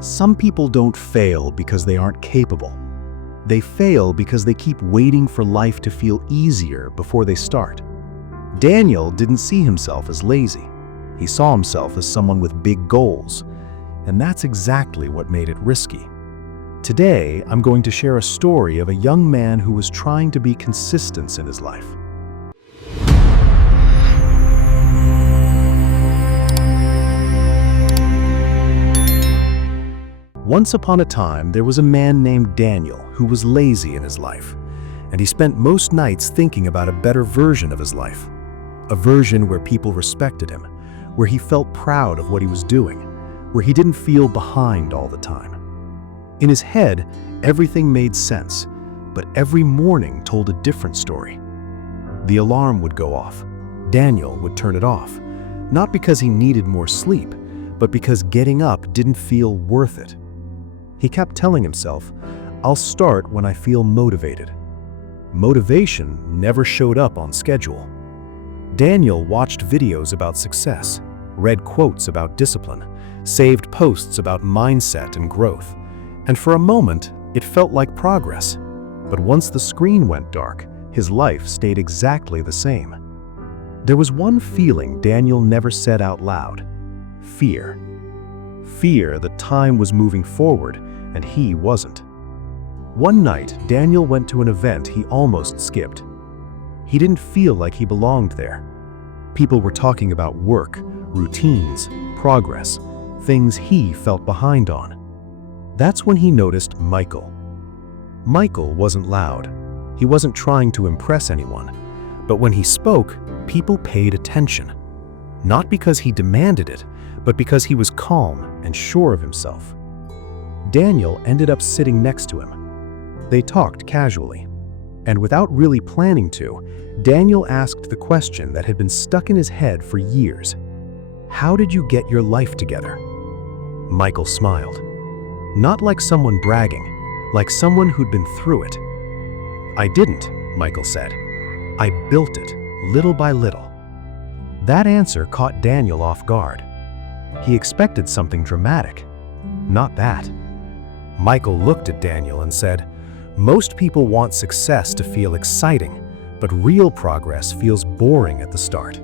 Some people don't fail because they aren't capable. They fail because they keep waiting for life to feel easier before they start. Daniel didn't see himself as lazy. He saw himself as someone with big goals, and that's exactly what made it risky. Today, I'm going to share a story of a young man who was trying to be consistent in his life. Once upon a time, there was a man named Daniel who was lazy in his life, and he spent most nights thinking about a better version of his life. A version where people respected him, where he felt proud of what he was doing, where he didn't feel behind all the time. In his head, everything made sense, but every morning told a different story. The alarm would go off. Daniel would turn it off, not because he needed more sleep, but because getting up didn't feel worth it. He kept telling himself, "I'll start when I feel motivated." Motivation never showed up on schedule. Daniel watched videos about success, read quotes about discipline, saved posts about mindset and growth, and for a moment, it felt like progress. But once the screen went dark, his life stayed exactly the same. There was one feeling Daniel never said out loud: fear. Fear that time was moving forward and he wasn't. One night, Daniel went to an event he almost skipped. He didn't feel like he belonged there. People were talking about work, routines, progress, things he felt behind on. That's when he noticed Michael. Michael wasn't loud. He wasn't trying to impress anyone. But when he spoke, people paid attention. Not because he demanded it, but because he was calm and sure of himself. Daniel ended up sitting next to him. They talked casually. And without really planning to, Daniel asked the question that had been stuck in his head for years. "How did you get your life together?" Michael smiled. Not like someone bragging, like someone who'd been through it. "I didn't," Michael said. "I built it, little by little." That answer caught Daniel off guard. He expected something dramatic. Not that. Michael looked at Daniel and said, "Most people want success to feel exciting, but real progress feels boring at the start."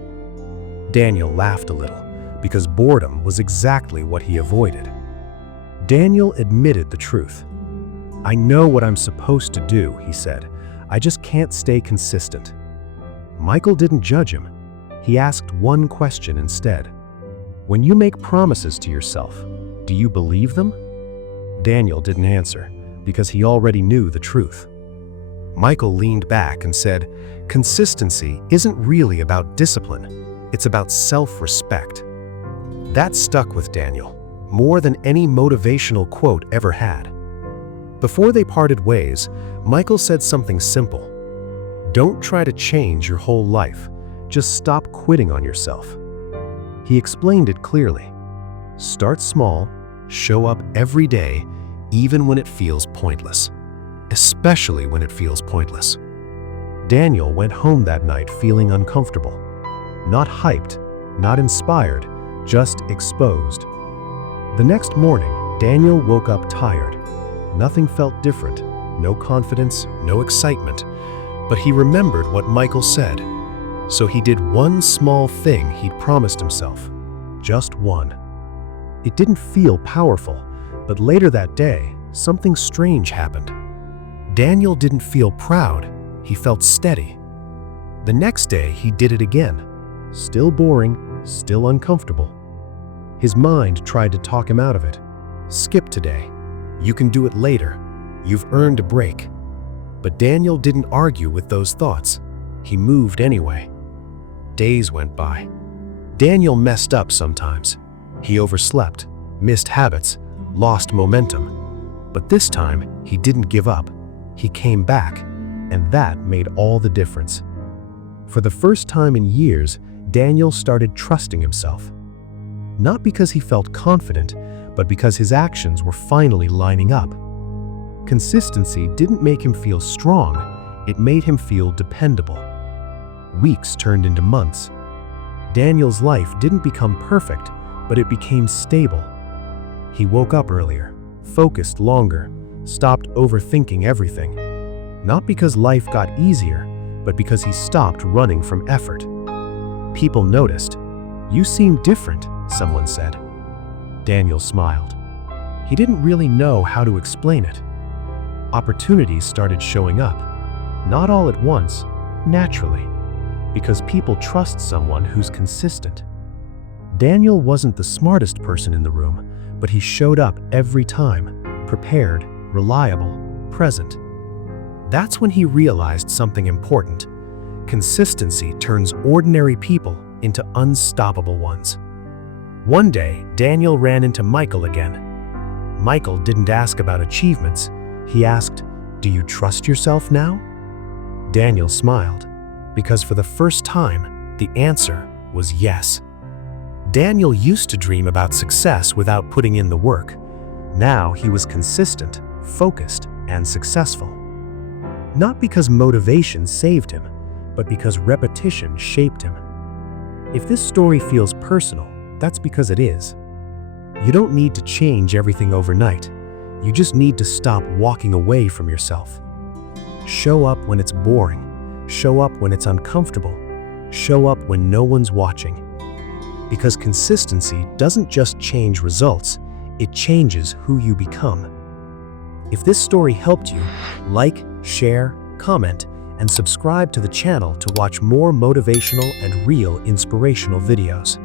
Daniel laughed a little, because boredom was exactly what he avoided. Daniel admitted the truth. "I know what I'm supposed to do," he said. "I just can't stay consistent." Michael didn't judge him. He asked one question instead. "When you make promises to yourself, do you believe them?" Daniel didn't answer, because he already knew the truth. Michael leaned back and said, "Consistency isn't really about discipline. It's about self-respect." That stuck with Daniel, more than any motivational quote ever had. Before they parted ways, Michael said something simple. "Don't try to change your whole life. Just stop quitting on yourself." He explained it clearly. Start small, show up every day, even when it feels pointless. Especially when it feels pointless. Daniel went home that night feeling uncomfortable. Not hyped, not inspired, just exposed. The next morning, Daniel woke up tired. Nothing felt different, no confidence, no excitement. But he remembered what Michael said. So he did one small thing he'd promised himself. Just one. It didn't feel powerful, but later that day, something strange happened. Daniel didn't feel proud, he felt steady. The next day, he did it again. Still boring, still uncomfortable. His mind tried to talk him out of it. "Skip today. You can do it later. You've earned a break." But Daniel didn't argue with those thoughts. He moved anyway. Days went by. Daniel messed up sometimes. He overslept, missed habits, lost momentum. But this time, he didn't give up. He came back, and that made all the difference. For the first time in years, Daniel started trusting himself. Not because he felt confident, but because his actions were finally lining up. Consistency didn't make him feel strong, it made him feel dependable. Weeks turned into months. Daniel's life didn't become perfect, but it became stable. He woke up earlier, focused longer, stopped overthinking everything. Not because life got easier, but because he stopped running from effort. People noticed. "You seem different," someone said. Daniel smiled. He didn't really know how to explain it. Opportunities started showing up. Not all at once, naturally, because people trust someone who's consistent. Daniel wasn't the smartest person in the room, but he showed up every time, prepared, reliable, present. That's when he realized something important. Consistency turns ordinary people into unstoppable ones. One day, Daniel ran into Michael again. Michael didn't ask about achievements. He asked, "Do you trust yourself now?" Daniel smiled, because for the first time, the answer was yes. Daniel used to dream about success without putting in the work. Now he was consistent, focused, and successful. Not because motivation saved him, but because repetition shaped him. If this story feels personal, that's because it is. You don't need to change everything overnight. You just need to stop walking away from yourself. Show up when it's boring. Show up when it's uncomfortable. Show up when no one's watching. Because consistency doesn't just change results, it changes who you become. If this story helped you, like, share, comment, and subscribe to the channel to watch more motivational and real inspirational videos.